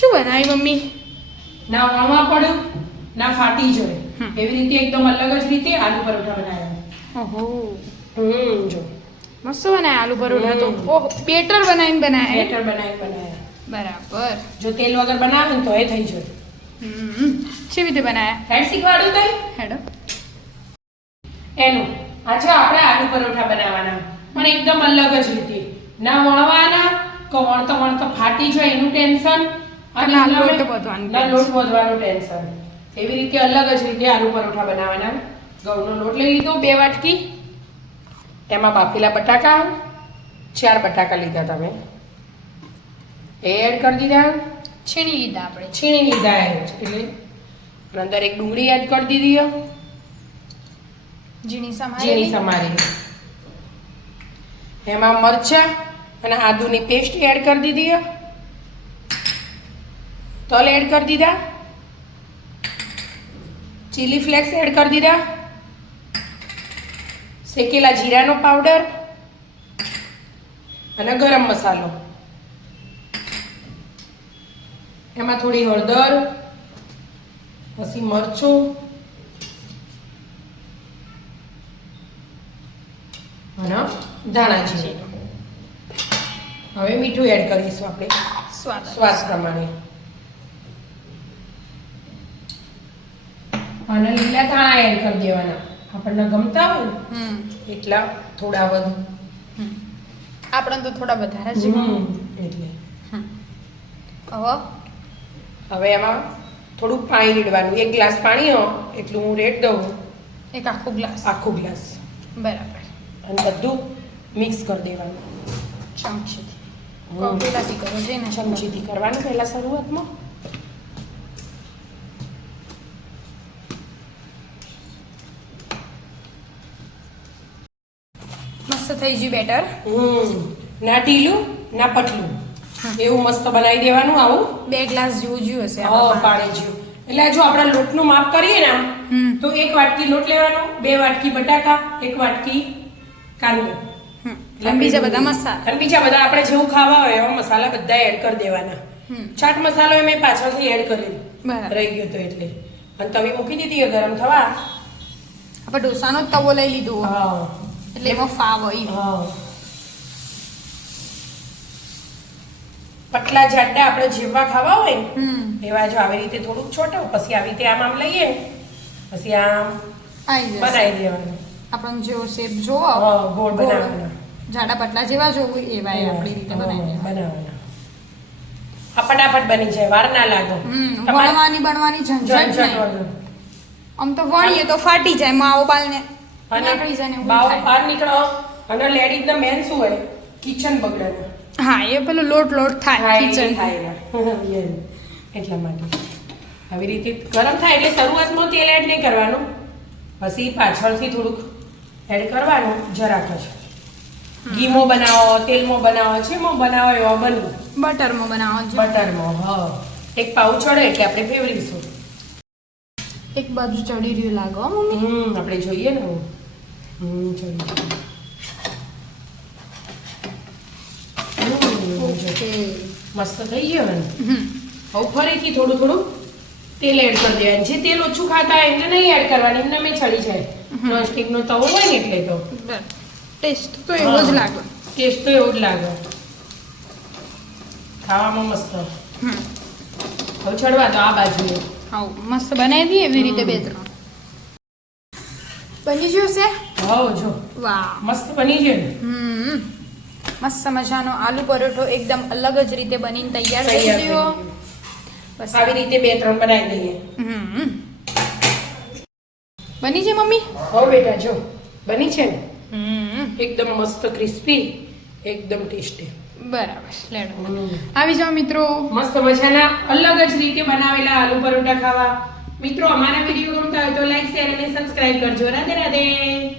શું બનાવી મમ્મી? ના વાવા પડ્યું ના ફાટી જાય એવી રીતે એકદમ અલગ જ રીતે આલુ પરોઠા બનાવ્યા. ઓહો જો મસ્ત બનાવ્યા આલુ પરોઠા તો. ઓહ બેટર બનાવીને બનાવ્યા. બેટર બનાવ્યા. બરાબર. જો તેલ વગર બનાવે ને તો એ થઈ જાય. કેવી રીતે બનાવ્યા? હેડ શીખવાડું તઈ હેડો. એનું આજે આપણે આલુ પરોઠા બનાવવાના પણ એકદમ અલગ જ રીતે. ના વણવાના કે વણતો ફાટી જાય એનું ટેન્શન અને ના ના લોટ બાંધવાનું લોટ બાંધવાનું ટેન્શન. એવી રીતે અલગ જ રીતે આલુ પરોઠા બનાવવાના. ઘઉંનો લોટ લઈ લીધો 2 વાટકી. એમાં બાફેલા બટાકા 4 બટાકા લીધા તમે એ એડ કરી દીધા. છીણી લીધા આપણે. છીણી લીધા એટલે અંદર એક ડુંગળી એડ કરી દીધી. ઝીણી સમારી. એમાં મરચા અને આદુની પેસ્ટ એડ કરી દીધી. તલ એડ કરી દીધા. ચીલી ફ્લેક્સ એડ કરી દીધા. શેકેલા જીરાનો પાવડર અને ગરમ મસાલો. એમાં થોડી હળદર, પછી મરચું અને ધાણા જીરું. હવે મીઠું એડ કરીશું આપણે સ્વાદ પ્રમાણે. અને લીલા ધાણા એડ કરી દેવાના. આપણને ગમતા હોય એટલા થોડા વધુ. આપણે તો થોડા વધારે જ એટલે હવે એમાં થોડુંક પાણી રેડવાનું. 1 ગ્લાસ પાણી એટલું હું રેડ દઉં. એક આખો ગ્લાસ. બરાબર. અને બધું મિક્સ કરી દેવાનું. ચમચીથી પેલાથી કરો જઈને ચમચીથી કરવાનું પહેલા શરૂઆતમાં. મસ્ત થઈ ગયું બેટર. ના ઢીલું ના પતલું એવું મસ્ત બનાવી દેવાનું. આવું 2 ગ્લાસ જેવું જ્યું હશે પાણી જેવું. એટલે જો આપણે લોટનું માપ કરીએ ને તો 1 વાટકી લોટ લેવાનો, 2 વાટકી બટાકા, 1 વાટકી કાંદો અને બીજા બધા મસાલા. અને બીજા બધા આપણે જેવું ખાવા હોય એવા મસાલા બધા એડ કરી દેવાના. ચાટ મસાલો મેં પાછળથી એડ કરેલો રહી ગયો તો એટલે. અને તવી મૂકી દીધી ગરમ થવા. આપણે ઢોસાનો જ તવો લઈ લીધો એટલે એમાં ફાવ હોય. પતલા જાડા આપણે જેવા ખાવા હોય એવા જો આવી રીતે થોડુંક છોટો, પછી આવી રીતે આમ લઈએ, પછી આમ બનાવી દેવાનું. આપણને જેવો શેપ જોવો ગોળ બનાવવાનો. જાડા પતલા જેવા જોવું એવા આપણી રીતે બનાવવાના. આ ફટાફટ બની જાય, વાર ના લાગે. બનવાની ઝંઝટ નહીં. આમ તો વણીએ તો ફાટી જાય, માવો બાલને નીકળી જાય ને બાવો બહાર નીકળો. અને લેડીઝ મેન શું હોય, કિચન બગડે. હા એ પેલું લોટ થાય કિચન થાય એટલા માટે આવી રીતે ગરમ થાય એટલે શરૂઆતમાં તેલ એડ નહીં કરવાનું, પછી પાછળથી થોડુંક એડ કરવાનું. જરાક જ ઘીમાં બનાવો, તેલમાં બનાવો, જેમાં બનાવો એવા બનવું. બટરમાં બનાવો. બટરમાં એક પાઉં ચડે એટલે આપણે ફેવરીશું. એક બાજુ ચડી રહ્યું લાગો મમ્મી. આપણે જોઈએ ને ચડી મસ્ત થઈ ગયો ને. હવે ફરીથી થોડું તેલ એડ કરી દેવાનું. જે તેલ ઓછું ખાતા હોય એમને નહીં એડ કરવાની, એમને મેં ચડી જાય. નોનસ્ટિકનો તવો હોય ને એટલે તો ટેસ્ટ તો એવો જ લાગે. ટેસ્ટ તો એવો જ લાગે, ખાવામાં મસ્ત. હવે ચડવા તો આ બાજુ મસ્ત બનાવી દઈએ એવી રીતે 2-3 બની ગયું છે. જો વાહ મસ્ત બની છે ને. મસ્ત મજાનો આલુ પરોઠો એકદમ અલગ જ રીતે બનીને તૈયાર થઈ ગયો. બસ આવી રીતે 2-3 બનાવી દઈએ. બની છે મમ્મી? હો બેટા જો બની છે ને. એકદમ મસ્ત ક્રિસ્પી, એકદમ ટેસ્ટી. બરાબર. લેડો આવી જાઓ મિત્રો, મસ્ત મજાના અલગ જ રીતે બનાવેલા આલુ પરોઠા ખાવા. મિત્રો અમારા વિડીયો ગમતા હોય તો લાઈક, શેર અને સબસ્ક્રાઇબ કરજો. રાધે રાધે.